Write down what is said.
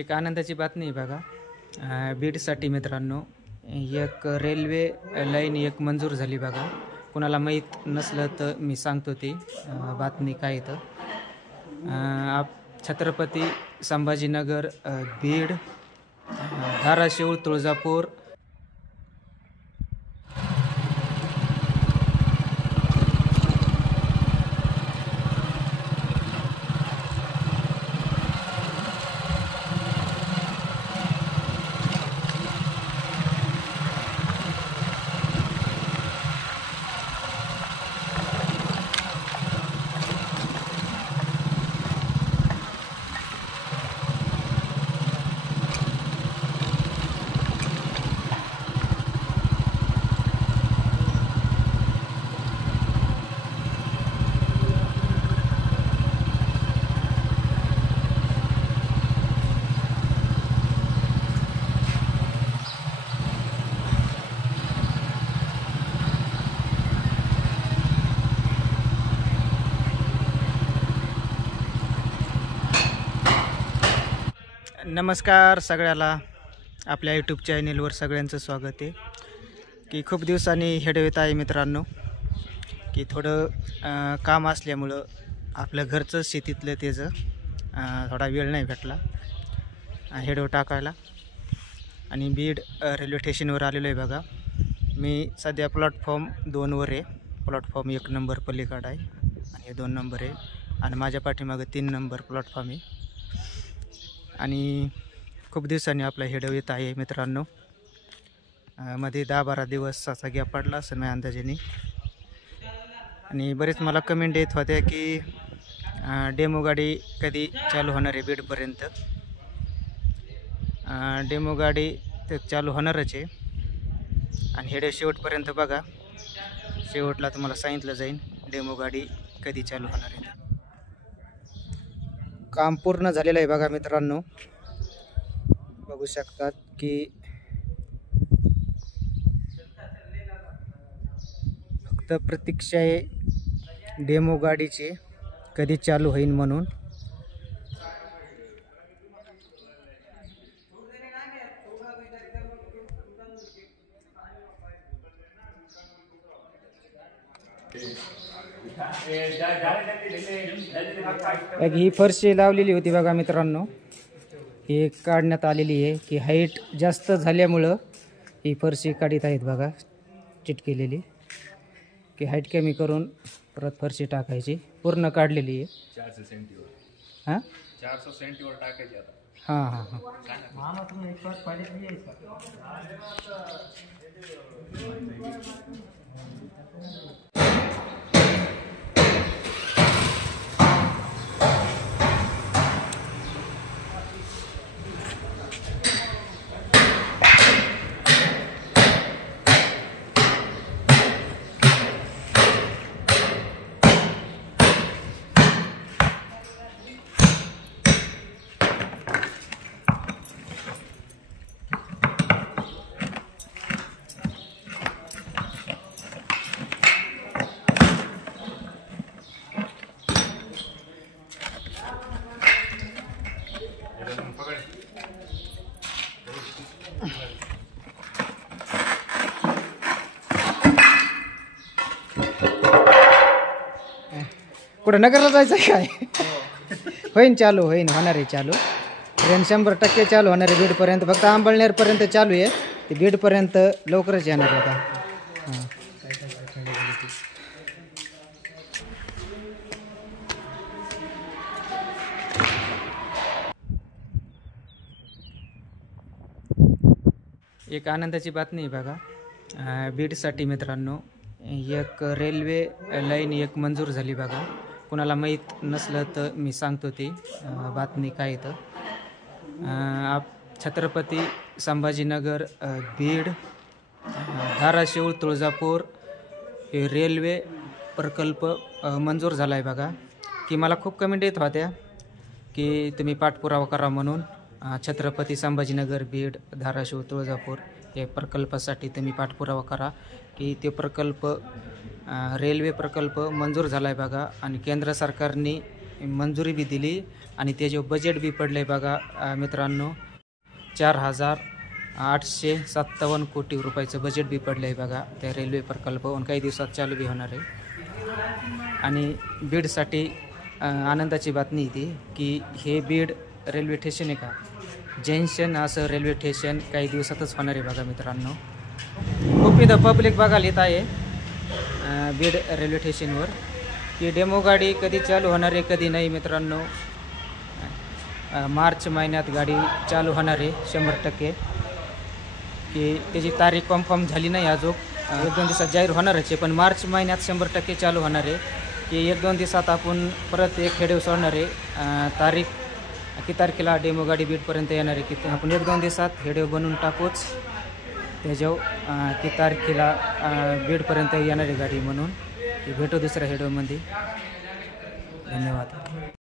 एक आनंदाची बातमी आहे बघा. बीडसाठी मित्रांनो एक रेल्वे लाईन एक मंजूर झाली बघा. कोणाला माहीत नसलं तर मी सांगतो ती बातमी काय तर छत्रपती संभाजीनगर बीड धाराशिव तुळजापूर नमस्कार सगळ्याला. आपल्या यूट्यूब चॅनेलवर सगळ्यांचं स्वागत आहे. की खूप दिवसांनी व्हिडिओ येत आहे मित्रांनो. की थोडं काम असल्यामुळं आपलं घरचं शेतीतलं त्याचं थोडा वेळ नाही भेटला व्हिडिओ टाकायला. आणि बीड रेल्वे स्टेशनवर आलेलो आहे बघा. मी सध्या प्लॅटफॉर्म 2वर आहे. प्लॅटफॉर्म 1 नंबर पलीकडं आहे आणि हे 2 नंबर आहे आणि माझ्या पाठीमागं 3 नंबर प्लॅटफॉर्म आहे. आणि खूप दिवसांनी आपला व्हिडिओ येत आहे मित्रांनो. मध्ये 10-12 दिवस असा गॅप पडला असं माझ्या अंदाजाने. आणि बरेच मला कमेंट येत होत्या की डेमो गाडी कधी चालू होणार आहे बीडपर्यंत. डेमो गाडी तर चालू होणारच आहे आणि व्हिडिओ शेवटपर्यंत बघा. शेवटला तुम्हाला सांगितलं जाईल डेमो गाडी कधी चालू होणार आहे. काम पूर्ण झालेलं आहे बघा मित्रांनो. बघू शकतात की फक्त प्रतीक्षा आहे डेमो गाडीची कधी चालू होईल म्हणून. ही फरशी लावलेली होती बघा मित्रांनो. ही काढण्यात आलेली आहे की हाईट जास्त झाल्यामुळं ही फरशी काढीत आहेत बघा. चिटकेलेली की हाईट कमी करून परत फरशी टाकायची. पूर्ण काढलेली आहे. 400 सेंटीवर. हां 400 सेंटीवर टाकायची आता. हां हां हां कुठं नगरला जायचं आहे काय? होईन चालू, होईन, होणार आहे चालू. ट्रेन 100% चालू होणार आहे बीडपर्यंत. फक्त अंबळनेरपर्यंत चालू आहे. ते बीडपर्यंत लवकरच येणार आहे आता. हां एक आनंदाची बातमी आहे बघा. बीडसाठी मित्रांनो एक रेल्वे लाईन एक मंजूर झाली बघा. कोणाला माहीत नसलं तर मी सांगतो ती बातमी काय तर छत्रपती संभाजीनगर बीड धाराशिव तुळजापूर हे रेल्वे प्रकल्प मंजूर झाला आहे बघा. की मला खूप कमेंट येत होत्या की तुम्ही पाठपुरावा करा म्हणून. छत्रपती संभाजीनगर बीड धाराशिव तुळजापूर हे प्रकल्पासाठी तुम्ही पाठपुरावा करा की ते प्रकल्प रेल्वे प्रकल्प मंजूर झाला आहे बघा. आणि केंद्र सरकारने मंजुरी बी दिली आणि त्याचे बजेट बी पडले बघा मित्रांनो 4,857 कोटी रुपयाचं बजेट बी पडलं आहे बघा त्या रेल्वे प्रकल्प काही दिवसात चालू बी होणार आहे। आणि बीडसाठी आनंदाची बातमी ती की हे बीड रेल्वे स्टेशन आहे का जंक्शन असं रेल्वे स्टेशन काही दिवसातच होणार आहे बघा मित्रांनो। खूप इथं पब्लिक बघायला येत आहे बीड रेल्वे स्टेशनवर की डेमो गाडी कधी चालू होणार आहे कधी नाही मित्रांनो। मार्च महिन्यात गाडी चालू होणार आहे 100% की त्याची तारीख कन्फर्म झाली नाही अजून 1-2 दिवसात जाहीर होणारच आहे पण मार्च महिन्यात 100% चालू होणार आहे की 1-2 दिवसात आपण परत एक खेडेव सोडणार आहे। तारीख किती तारखेला डेमो गाडी बीडपर्यंत येणार आहे की आपण 1-2 दिवसात हेडेव बनवून टाकूच त्याच्यावर किती तारखेला बीडपर्यंत येणार आहे गाडी म्हणून भेटू दुसऱ्या हेडेवमध्ये। धन्यवाद।